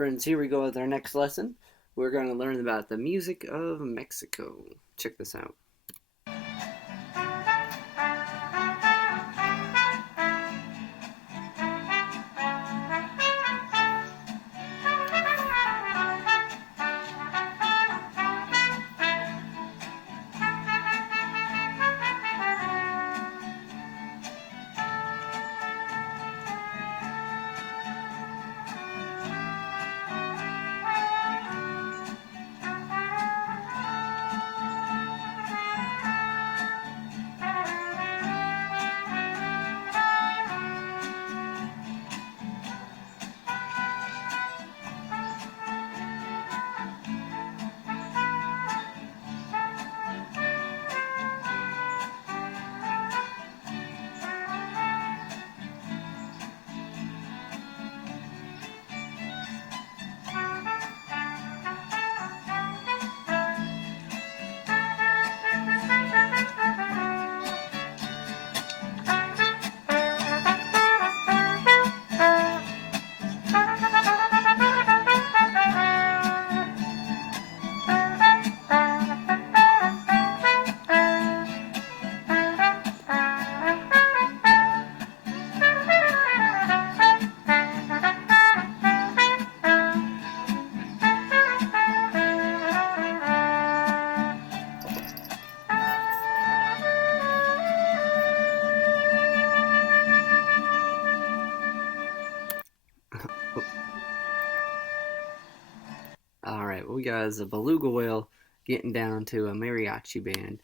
Friends, here we go with our next lesson. We're going to learn about the music of Mexico. Check this out. Alright, we got a beluga whale getting down to a mariachi band.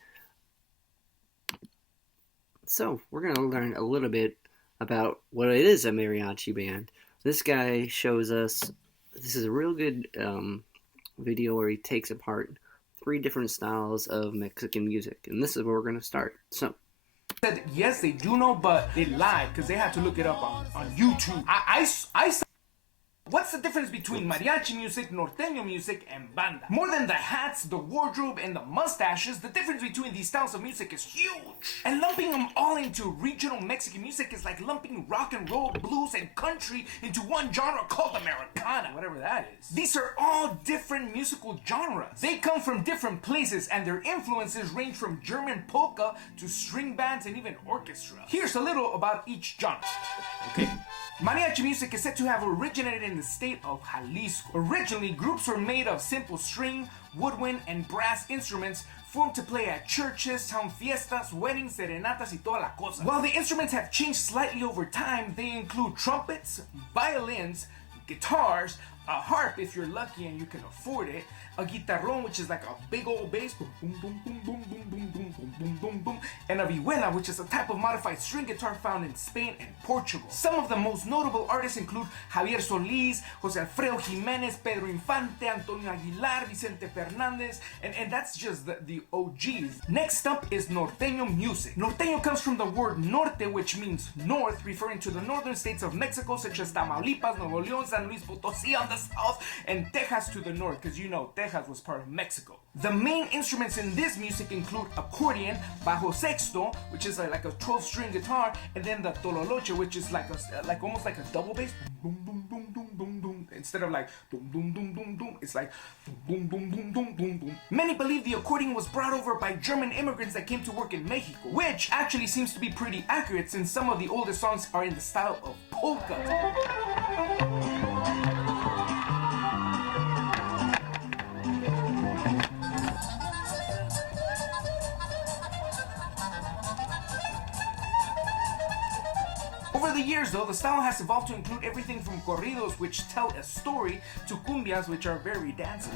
So, we're going to learn a little bit about what it is a mariachi band. This guy shows us, this is a real good video where he takes apart 3 different styles of Mexican music. And this is where we're going to start. So, said yes, they do know, but they lied because they had to look it up on YouTube. What's the difference between mariachi music, norteño music, and banda? More than the hats, the wardrobe, and the mustaches, the difference between these styles of music is huge. And lumping them all into regional Mexican music is like lumping rock and roll, blues, and country into one genre called Americana, whatever that is. These are all different musical genres. They come from different places, and their influences range from German polka to string bands and even orchestra. Here's a little about each genre. Okay. Mariachi music is said to have originated in the state of Jalisco. Originally, groups were made of simple string, woodwind, and brass instruments formed to play at churches, town fiestas, weddings, serenatas, y toda la cosa. While the instruments have changed slightly over time, they include trumpets, violins, guitars, a harp if you're lucky and you can afford it, a guitarrón, which is like a big old bass, boom, boom, boom, boom, boom, boom, boom, boom, boom, boom, boom, boom, and a vihuela, which is a type of modified string guitar found in Spain and Portugal. Some of the most notable artists include Javier Solís, José Alfredo Jiménez, Pedro Infante, Antonio Aguilar, Vicente Fernández, and that's just the OGs. Next up is norteño music. Norteño comes from the word norte, which means north, referring to the northern states of Mexico, such as Tamaulipas, Nuevo León, San Luis Potosí on the south, and Texas to the north, because you know Texas was part of Mexico. The main instruments in this music include accordion, bajo sexto, which is like a 12-string guitar, and then the tololoche, which is like almost like a double bass, boom boom boom boom boom boom. Instead of like boom boom boom boom boom, it's like boom boom boom boom boom boom. Many believe the accordion was brought over by German immigrants that came to work in Mexico, which actually seems to be pretty accurate since some of the oldest songs are in the style of polka. Over the years, though, the style has evolved to include everything from corridos, which tell a story, to cumbias, which are very danceable.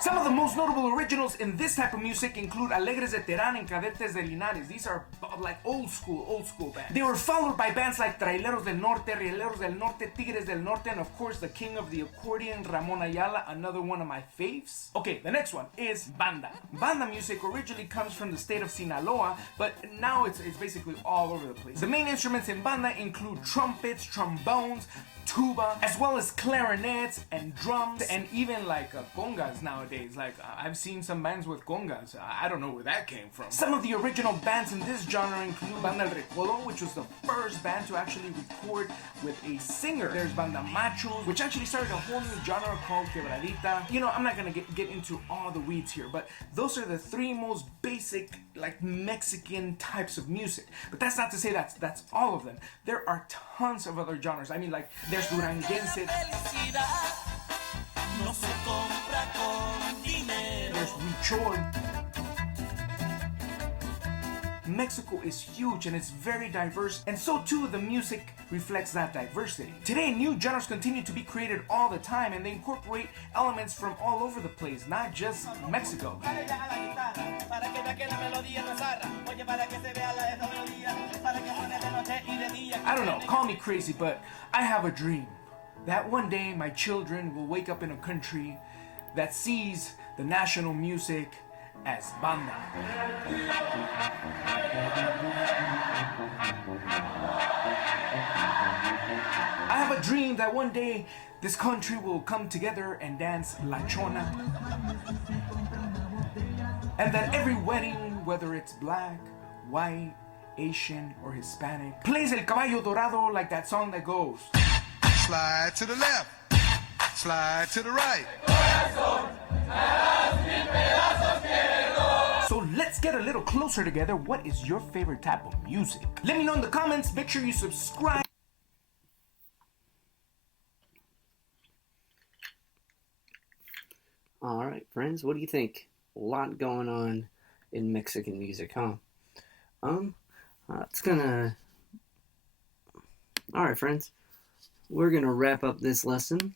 Some of the most notable originals in this type of music include Alegres de Terán and Cadetes de Linares. These are like old school bands. They were followed by bands like Traileros del Norte, Rieleros del Norte, Tigres del Norte, and of course the king of the accordion, Ramon Ayala, another one of my faves. Okay, the next one is banda. Banda music originally comes from the state of Sinaloa, but now it's basically all over the place. The main instruments in banda include trumpets, trombones, tuba, as well as clarinets and drums, and even like congas nowadays. Like I've seen some bands with congas. I don't know where that came from. Some of the original bands in this genre include Banda El Recodo, which was the first band to actually record with a singer. There's Banda Machos, which actually started a whole new genre called quebradita. You know, I'm not gonna get into all the weeds here, but those are the three most basic, like, Mexican types of music. But that's not to say that's all of them. There are tons of other genres. I mean, like, there's Duranguense, there's Huichol. Mexico is huge and it's very diverse, and so too the music reflects that diversity. Today, new genres continue to be created all the time, and they incorporate elements from all over the place, not just Mexico. I don't know, call me crazy, but I have a dream that one day my children will wake up in a country that sees the national music as banda. I have a dream that one day this country will come together and dance La Chona, and that every wedding, whether it's black, white, Asian, or Hispanic, plays El Caballo Dorado like that song that goes, slide to the left, slide to the right. So let's get a little closer together. What is your favorite type of music? Let me know in the comments. Make sure you subscribe. All right, friends, what do you think? A lot going on in Mexican music, huh? It's gonna... All right, friends, we're gonna wrap up this lesson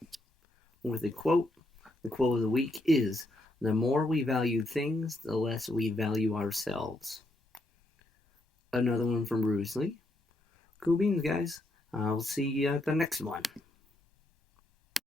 with a quote. The quote of the week is, "The more we value things, the less we value ourselves." Another one from Bruce Lee. Cool beans, guys. I'll see you at the next one.